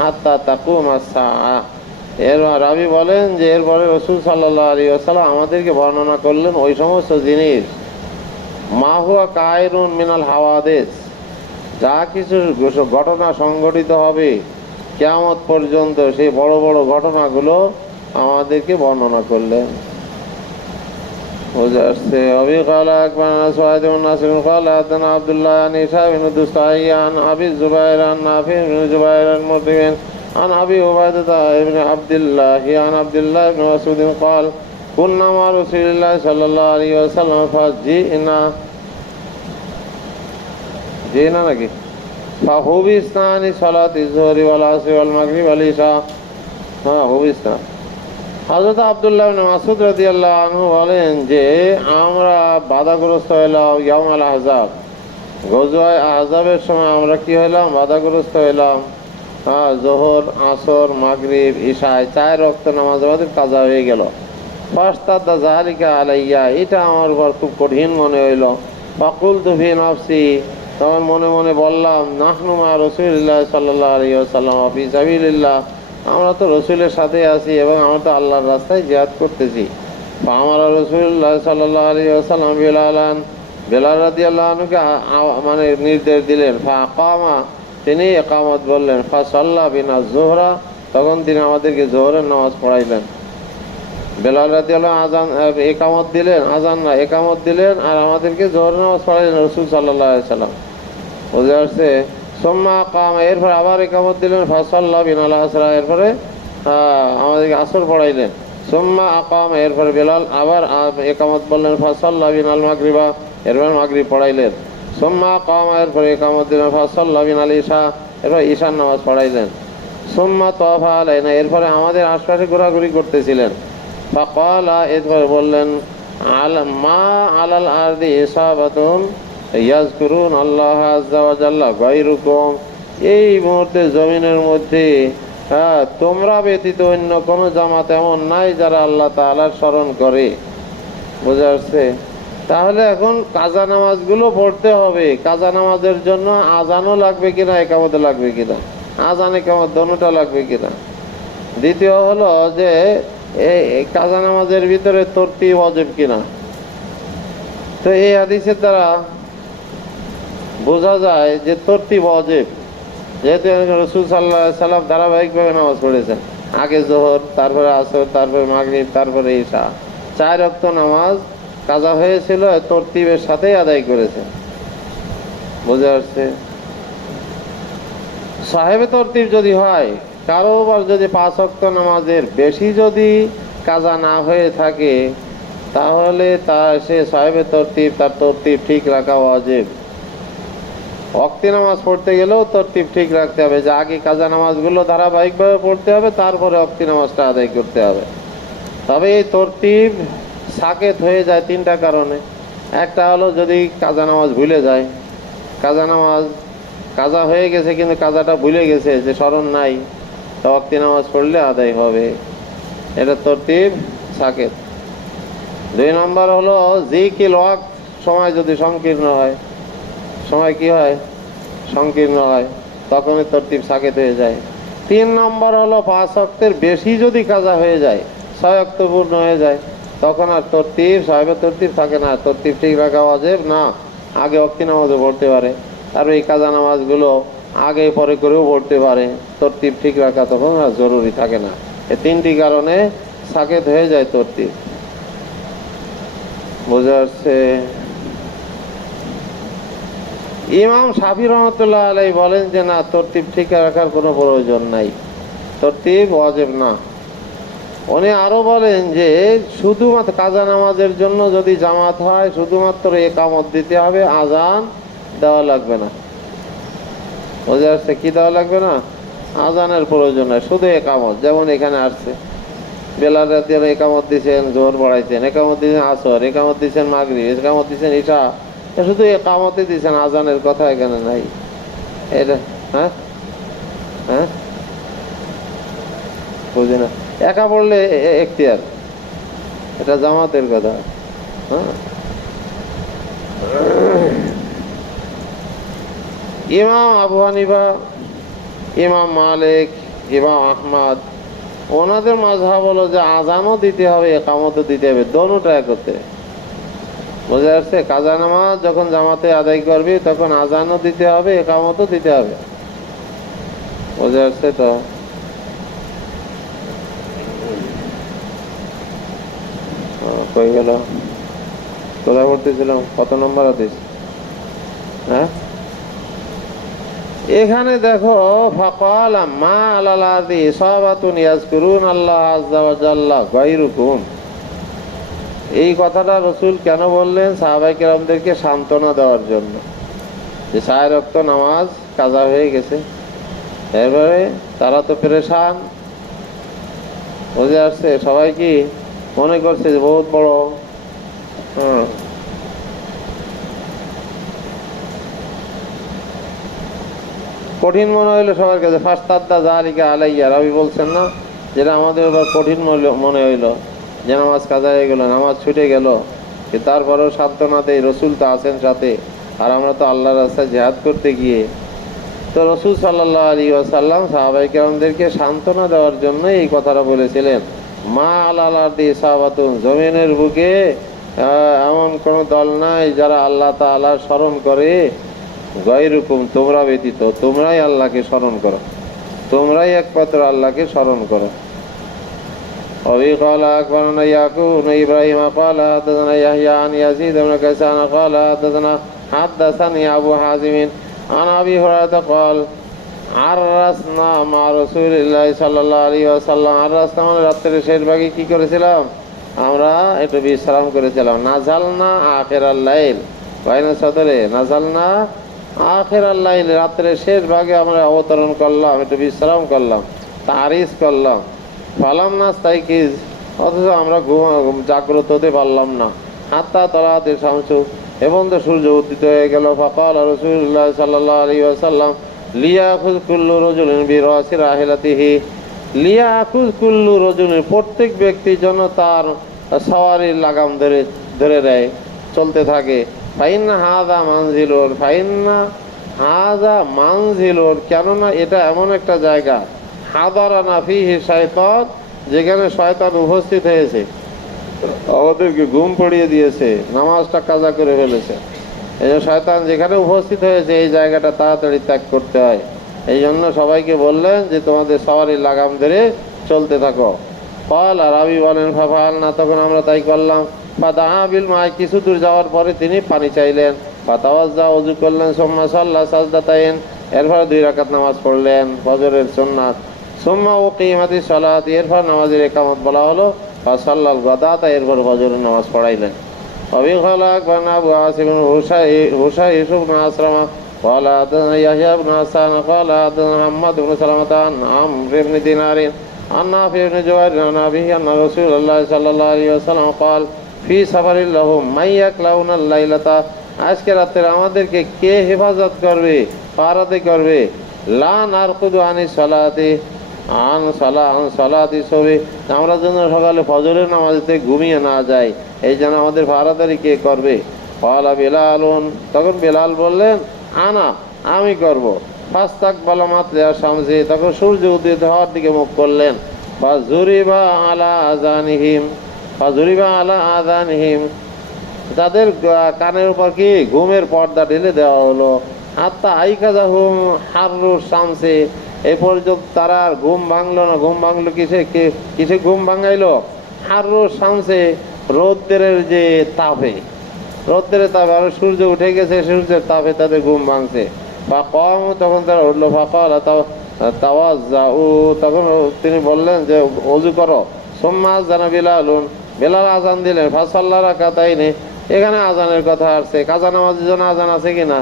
হাত্তা তাকুমাস সাআ, এর রাবি বলেন যে এরপরে রাসূল সাল্লাল্লাহু আলাইহি ওয়াসাল্লাম আমাদেরকে বর্ণনা করলেন ওই সমস্ত জিনিস, মা হুয়া কাইনুন মিনাল হাওয়াদিস, যা কিছু ঘটনা সংঘটিত হবে কিয়ামত পর্যন্ত, সেই বড় বড় ঘটনাগুলো আমাদেরকে বর্ণনা করলেন। বুঝে আসছে। অবি قال أخبرنا سعيد بن ناصر قال حدثنا عبد الله عن هشام بن دستوائي عن أبي الزبير عن نافع بن جبير المرضي عن أبي عبيدة بن عبد الله عن عبد الله بن مسعود قال كنا مع رسول الله صلى الله عليه وسلم فجئنا নাকি فحبسنا عن صلاة الظهر والعصر والمغرب والعشاء। হ্যাঁ, হুবিসনা। হযরত আব্দুল্লাহ ইবনে মাসউদ রাদিয়াল্লাহু আনহু বলেন যে আমরা বাধাগ্রস্ত হলাম ইয়াউমুল আহজাব, গজওয়ায়ে আহজাবের সময় আমরা কি হলাম? বাধাগ্রস্ত হলাম। যোহর, আসর, মাগরিব, ইশায় 4 ওয়াক্ত নামাজ আমাদের কাজা হয়ে গেল। ফাস্তাদা যালিকা আলাইয়া, এটা আমার উপর খুব কঠিন মনে হইল। ফাকুলতু ফি নাফসি, তখন মনে মনে বললাম নাহনু মা রাসূলিল্লাহ সাল্লাল্লাহু আলাইহি ওয়াসাল্লাম ফি সাবিলিল্লাহ, আমরা তো রসুলের সাথে আছি এবং আমরা তো আল্লাহর রাস্তায় জিহাদ করতেছি। আমার রাসূলুল্লাহ সাল্লাল্লাহু আলাইহি ওয়াসাল্লাম বেলালান, বেলাল রাদিয়াল্লাহু আনহুকে মানে নির্দেশ দিলেন। ফাকামা, তিনি ইকামত বললেন। ফাসাল্লা বিনা যোহরা, তখন তিনি আমাদেরকে যোহরের নামাজ পড়াইলেন। বেলাল রাদিয়াল্লাহু আযান ইকামত দিলেন, আযান না ইকামত দিলেন, আর আমাদেরকে যোহরের নামাজ পড়াইলেন রাসূল সাল্লাল্লাহু আলাইহি ওয়াসাল্লাম। বুঝে আসছে। সুম্মা কামা, এরপরে আবার ইকামত দিলেন। ফাসাল্লা বিনাল আসরা, এরপরে আমাদেরকে আসর পড়াইলেন। সুম্মা আকাম, এরপরে বেলাল আবার ইকামত বললেন। ফাসাল্লা বিনাল মাগরিবা, এরপরে মাগরিব পড়াইলেন। সুম্মা কামা, এরপরে ইকামত দিলেন। ফাসাল্লা বিনাল ইশা, এরপরে ঈশার নামাজ পড়াইলেন। সুম্মা তাওয়াফা আলাইনা, এরপরে আমাদের আশপাশে ঘোরাঘুরি করতেছিলেন। ফাকালা, এরপরে বললেন মা আলাল আরদি ইসাবাতুন ইয়াজকুরুন আল্লাহ আযজা ওয়া জাল্লা গায়রুকুম, এই মুহূর্তে জমিনের মধ্যে তোমরা ব্যতীত অন্য কোনো জামাত এমন নাই যারা আল্লাহ তাআলার স্মরণ করে। বুঝা যাচ্ছে? তাহলে এখন কাজা নামাজগুলো পড়তে হবে। কাজা নামাজের জন্য আজানও লাগবে কিনা, ইকামত লাগবে কিনা, আজান ইকামত দোনোটা লাগবে কিনা। দ্বিতীয় হলো যে এই কাজা নামাজের ভিতরে তরতিব ওয়াজিব কিনা। তো এই হাদিসের দ্বারা বোঝা যায় যে তরতিব ওয়াজিব, যেহেতু রাসূল সাল্লাল্লাহু আলাইহি সাল্লাম ধারাবাহিকভাবে নামাজ পড়েছেন। আগে যোহর, তারপরে আসর, তারপরে মাগরিব, তারপরে ঈশা, 4 ওয়াক্ত নামাজ কাজা হয়েছিল, তরতিবের সাথেই আদায় করেছেন। বুঝে আসছে? সাহেবে তরতিব যদি হয়, কারোবার যদি 5 ওয়াক্ত নামাজের বেশি যদি কাজা না হয়ে থাকে, তাহলে সে সাহেবে তরতিব, তার তরতিব ঠিক রাখা ওয়াজিব। ওয়াক্তি নামাজ পড়তে গেলেও তরতিব ঠিক রাখতে হবে, যে আগে কাজা নামাজগুলো ধারাবাহিকভাবে পড়তে হবে, তারপরে ওয়াক্তি নামাজটা আদায় করতে হবে। তবে এই তরতিব সাকেত হয়ে যায় 3টা কারণে। একটা হলো যদি কাজা নামাজ ভুলে যায়, কাজা নামাজ কাজা হয়ে গেছে কিন্তু কাজাটা ভুলে গেছে, যে স্মরণ নাই, তো ওয়াক্তি নামাজ পড়লে আদায় হবে, এটা তরতিব সাকেত। 2 নম্বর হলো জিকিল ওয়াক্ত, সময় যদি সংকীর্ণ হয়, সময় কি হয়? সংকীর্ণ হয়, তখনই তরতিব সাকেত হয়ে যায়। 3 নম্বর হলো 5 ওয়াক্তের বেশি যদি কাজা হয়ে যায়, 6 ওয়াক্ত পূর্ণ হয়ে যায়, তখন আর তরতিব সাহেবে তরতিব থাকে না, তরতিব ঠিক রাখা ওয়াজিব না। আগে ওয়াক্তি নামাজও পড়তে পারে, আর এই কাজা নামাজগুলো আগে পরে করেও পড়তে পারে, তরতিব ঠিক রাখা তখন আর জরুরি থাকে না। এই 3টি কারণে সাকেত হয়ে যায় তরতিব। বোঝা যাচ্ছে? ইমাম শাফি রহমতুল্লাহ আলাইহি বলেন যে না, তরতিব ঠিক রাখার কোনো প্রয়োজন নাই, তরতিব ওয়াজিব না। উনি আরো বলেন যে শুধুমাত্র কাজা নামাজের জন্য যদি জামাত হয়, শুধুমাত্র ইকামত দিতে হবে, আজান দেওয়া লাগবে না। বোঝা যাচ্ছে? কি দেওয়া লাগবে না? আজানের প্রয়োজন নাই, শুধু ইকামত। যেমন এখানে আসছে, বেলাল রাদিয়াল্লাহু ইকামত দিয়েছেন, যোহর পড়াইছেন, ইকামত দিয়েছেন আসর, ইকামত দিয়েছেন মাগরিব, ইকামত দিয়েছেন ঈশা, শুধু ইকামতই দিয়েছেন, আজানের কথা এখানে নাই। এটা হ্যাঁ বুঝি না, একা পড়লে এখতিয়ার, এটা জামাতের কথা। হ্যাঁ, ইমাম আবু হানিফা, ইমাম মালিক, ইমাম আহমদ, ওনাদের মাযহাব হলো যে আজানও দিতে হবে, ইকামতও দিতে হবে, দোনোটা একত্রে। বোঝা যাচ্ছে? কাজা নামাজ যখন জামাতে আদায় করবি, তখন আজানও দিতে হবে, ইকামতও দিতে হবে। বোঝা যাচ্ছে? তো কই গেল? কোথায় পড়তেছিলাম? কত নম্বর হাদিস? হ্যাঁ, এখানে দেখো, ফাকালা মা আলাল আরদি সাহাবাতুন ইয়াজকুরুন আল্লাহ আযজা ওয়া জাল্লা গায়রুকুম। এই কথাটা রাসূল কেন বললেন? সাহাবায়ে কেরামদেরকে সান্ত্বনা দেওয়ার জন্য, যে 4 ওয়াক্ত নামাজ কাজা হয়ে গেছে, এরপরে তারা তো পেরেশান, বুঝে আসছে? সবাই কি মনে করছে যে বহুত বড় কঠিন মনে হইলো সবার কাছে। ফাস্তাদ্দা যালিকা আলাইয়া, রবি বলছেন না, যেটা আমাদের এবার কঠিন মনে হইলো যে নামাজ কাজা হয়ে গেল, নামাজ ছুটে গেল, তারপরেও সান্ত্বনা দেয়, রসুল তো আছেন সাথে, আর আমরা তো আল্লাহর রাস্তায় জিহাদ করতে গিয়ে। তো রসুল সাল্লাল্লাহু আলাইহি ওয়াসাল্লাম সাহাবায়ে কেরামদেরকে সান্ত্বনা দেওয়ার জন্য এই কথাটা বলেছিলেন, মা আলাল আরদি সাহাবাতুন, জমিনের বুকে এমন কোন দল নাই যারা আল্লাহ তাআলার স্মরণ করে, গায়রুকুম, তোমরা ব্যতীত, তোমরাই আল্লাহকে স্মরণ করো, তোমরাই একমাত্র আল্লাহকে স্মরণ করো। وفي قال أخبرنا يعقوب بن إبراهيم قال حدثنا يحيى عن يزيد بن كيسان قال حدثني أبو حازم عن أبي هريرة قال عرسنا مع رسول الله صلى الله عليه وسلم। عرسنا মানে রাত্রের শেষ ভাগে কি করেছিলাম? আমরা একটু বিশ্রাম করেছিলাম। নাজালনা আখিরাল লাইল, বাইনা সদরে নাজালনা আখিরাল লাইল, রাত্রের শেষ ভাগে আমরা অবতরণ করলাম, একটু বিশ্রাম করলাম, তারিস করলাম। ফালাম নাস্তাইকিজ, অথচ আমরা জাগ্রত হতে পারলাম না। হাত্তা তলাতে শামসু, এবং তো সূর্য উদিত হয়ে গেল। ফাকাল রাসূলুল্লাহ সাল্লাল্লাহু আলাইহি ওয়াসাল্লাম লিয়াখুয কুল্লু রাজুলিন বিরাসি রাহিলাতিহি, লিয়াখুয কুল্লু রাজুলিন, প্রত্যেক ব্যক্তির জন্য তার সওয়ারির লাগাম ধরে ধরে দেয়, চলতে থাকে। ফাইন্না হাযা মানজিলুন, ফাইন্না হাযা মানজিলুন, কেননা এটা এমন একটা জায়গা, হাদারানা ফিহি শাইতান, যেখানে শয়তান উপস্থিত হয়েছে, আমাদেরকে ঘুম পড়িয়ে দিয়েছে, নামাজটা কাজা করে ফেলেছে। এই যে শয়তান যেখানে উপস্থিত হয়েছে, এই জায়গাটা তাড়াতাড়ি ত্যাগ করতে হয়। এই জন্য সবাইকে বললেন যে তোমাদের সওয়ারির লাগাম ধরে চলতে থাকো। ফল আর রাবি বলেন ফাফাল না, তখন আমরা তাই করলাম। ফাদা বিল মা, কিছু দূর যাওয়ার পরে তিনি পানি চাইলেন। ফাতাওয়াজ্জা, ওযু করলেন। সুম্মা সাল্লা সাজদাতাইন, এরপর 2 রাকাত নামাজ পড়লেন, ফজরের সুন্নাত। সুম্মা উকিমাতিস সালাত, এরপর নামাজের ইকামত বলা হলো। ফাসাল্লাল গাদাতা, এরপর ফজরের নামাজ পড়াইলেন। অবি খালাক বানা আবু আসিম হুসাই ইবনে আসরামা قال حدثنا يحيى بن حسان قال حدثنا محمد بن سلمة عن عمرو بن دينار عن نافع بن جبير عن أبيه أن رسول الله صلى الله عليه وسلم قال في سفر لهم من يكلون الليلة, আজকে রাতে আমাদেরকে কে হেফাজত করবে, পাহারাতে করবে। লা নারকুদু আনি সালাতি আন সালাতি সবে, আমরা যেন সকালে ফজরের নামাজে ঘুমিয়ে না যাই, এই জন্য আমাদের পাহারাদারি কে করবে? ক্বালা বিলালুন, তখন বিলাল বললেন আনা, আমি করব। ফাস্তাকবালা মাতলিয়া শামসি, তখন সূর্য উদিত হওয়ার দিকে মুখ করলেন। ফাজুরিবা আলা আযানিহিম, ফাজুরিবা আলা আযানিহিম, তাদের কানের উপর কি ঘুমের পর্দা ঢেলে দেওয়া হলো। হাত্তা আইকাযাহুম হাররু শামসি, এই পর্যন্ত তারা আর ঘুম ভাঙলো না। ঘুম ভাঙলো কিসে ঘুম ভাঙাইলো? হাররু শামসে, রৌদ্রের যে তাপে, রৌদ্রের তাপে, আর সূর্য উঠে গেছে, সূর্যের তাপে তাদের ঘুম ভাঙছে। বা কম, তখন তারা উঠলো। ফাকাল তাওয়াজ্জাউ, তখন তিনি বললেন যে ওযু করো। সুম্মা আযানা বিলালুন, বিলাল আযান দিলেন। ফাসাল্লা রাকাতাইনি, এখানে আজানের কথা আসছে, কাজা নামাজের জন্য আজান আছে কিনা?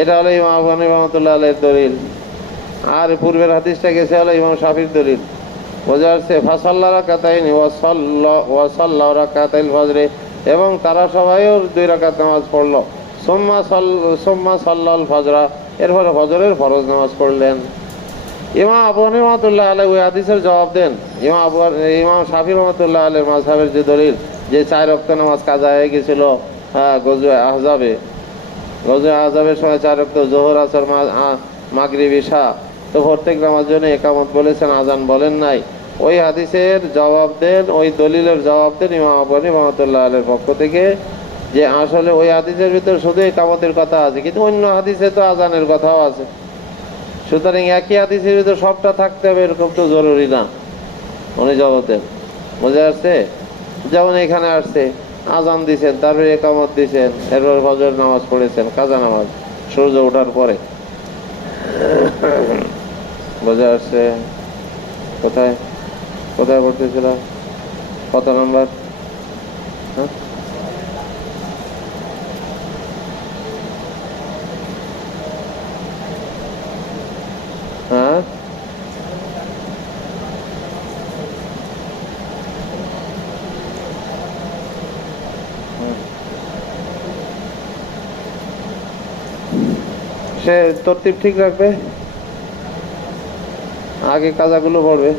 এটা হলো ইমাম আবু হানিফা রাহমাতুল্লাহ আলাইহির দলিল, আর পূর্বের হাদিসটা গেছে হলো ইমাম শাফির দলিল। বোঝা যাচ্ছে? ফাসাল্লা রাকাতাইনি ওয়াসাল্লা রাকাতাইল ফজরে, এবং তারা সবাইও 2 রাকাত নামাজ পড়লো। সুম্মা সাল্লাল ফজরা, এরপরে ফজরের ফরজ নামাজ পড়লেন। ইমাম আবু হানিফা রাহমাতুল্লাহ আলাইহি ওই হাদিসের জবাব দেন। ইমাম শাফি রাহমাতুল্লাহ আলাইহির মাযহাবের যে দলিল, যে 4 ওয়াক্ত নামাজ কাজা হয়ে গেছিল গজওয়ে আহজাবের সময় 4 ওয়াক্ত যোহর, আসর, মাগরিব, ইশা, তো প্রত্যেক নামাজের জন্য একামত বলেছেন, আজান বলেন নাই। ওই হাদিসের জবাব দেন, ওই দলিলের জবাব দেন ইমাম আবু হানিফা রাহমাতুল্লাহ আলাইহির পক্ষ থেকে, যে আসলে ওই হাদিসের ভিতরে শুধু একামতের কথা আছে, কিন্তু অন্য হাদিসে তো আজানের কথাও আছে। সুতরাং একই হাদিসের ভিতরে সবটা থাকতে হবে এরকম তো জরুরি না, উনি জবাব দেন। বোঝা যাচ্ছে? যেমন এখানে আসছে, আজান দিছেন, তারপরে একামত দিছেন, এরপর ফজর নামাজ পড়েছেন, কাজা নামাজ সূর্য ওঠার পরে। বোঝা আসছে? কোথায় কোথায় পড়তেছিল? কত নম্বর? হ্যাঁ, হ্যাঁ, সে তরতিব ঠিক রাখবে, আগে কাজাগুলো পড়বে।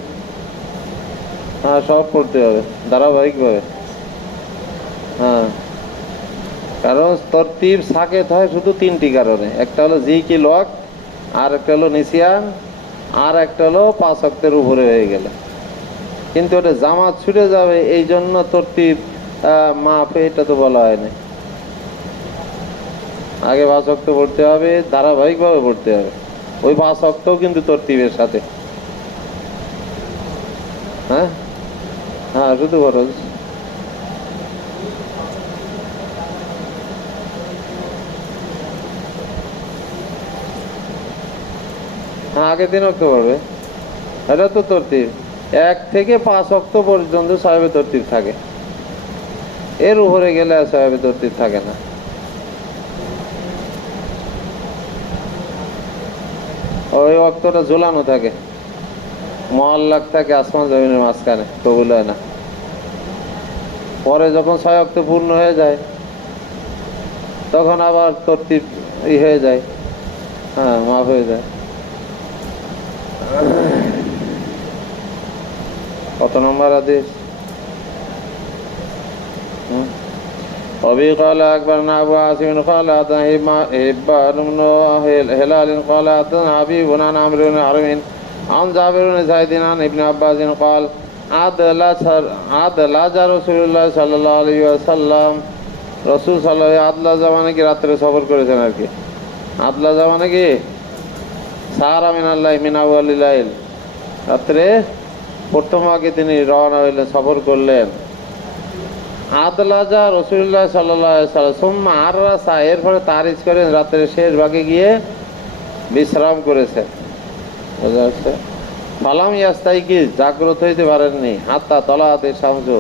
হ্যাঁ, সব পড়তে হবে ধারাবাহিকভাবে। হ্যাঁ, কারণ তরতিব সাকেত হয় শুধু তিনটি কারণে। একটা হলো জি কি লক, আর একটা হলো নিসিয়ান, আর একটা হলো 5 ওয়াক্তের উপরে হয়ে গেলে। কিন্তু ওটা জামাত ছুটে যাবে, এই জন্য তরতিব মাফ, এটা তো বলা হয়নি। আগে 5 ওয়াক্ত পড়তে হবে, ধারাবাহিকভাবে পড়তে হবে। ওই 5 ওয়াক্তও কিন্তু তরতিবের সাথে। হ্যাঁ, হ্যাঁ, শুধু ফরজ। হ্যাঁ, আগে 3 ওয়াক্ত পড়বে, এটা তো তরতিব। 1 থেকে 5 ওয়াক্ত পর্যন্ত সাহেবে তরতিব থাকে, এর উপরে গেলে আর সাহেবে তরতিব থাকে না। ওই ওয়াক্তটা ঝোলানো থাকে, মহল্লাক থাকে আসমান জমিনের মাঝখানে, কবুল হয় না। পরে যখন 6 ওয়াক্ত পূর্ণ হয়ে যায়, তখন আবার তরতিব হয়ে যায়। হ্যাঁ, মাফ হয়ে যায়। কত নম্বর হাদিস? وبه قال أخبرنا أبو عاصم قال حدثنا حبان بن هلال قال حدثنا حبيب عن عمرو بن حرب عن جابر بن زيد عن ابن عباس قال আদলাজ রাসূলুল্লাহ সাল্লাল্লাহু আলাইহি ওয়াসাল্লাম, রাসূল সাল্লাল্লাহু আলাইহি আদলা জামানে কি রাত্রে সফর করেছেন আর কি। আদলা জামানে কি সারা মিনাল্লাহ মিন আউয়ালিল লাইল, রাত্রে প্রথম আগে তিনি রওনা হইলেন, সফর করলেন। আদলাজা রাসূলুল্লাহ সাল্লাল্লাহু আলাইহি ওয়াসাল্লাম সুম্মা আররাসা, এরপরে তারিজ করেন, রাত্রের শেষ ভাগে গিয়ে বিশ্রাম করেছেন। বুঝা যাচ্ছে? ফালাম ইয়াস্তাইকি, জাগ্রত হইতে পারেননি। হাত্তা তলাতে শামসু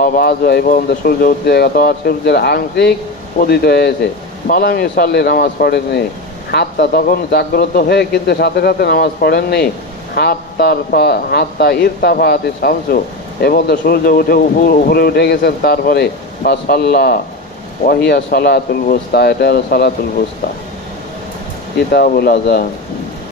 আওয়াজু, এই পর্যন্ত সূর্য উঠতে অথবা সূর্যের আংশিক উদিত হয়েছে। ফালাম ইউসাল্লি, নামাজ পড়েননি। হাত্তা, তখন জাগ্রত হয়ে কিন্তু সাথে সাথে নামাজ পড়েননি। হাত্তা ইরতাফাতি শামসু, এবং সূর্য উঠে উপরে উঠে গেছেন, তারপরে ফাসাল্লাহ ওয়াহিয়া সালাতুল বুস্তা, এটা হলো সালাতুল বুস্তা, কিতাবুল আযান।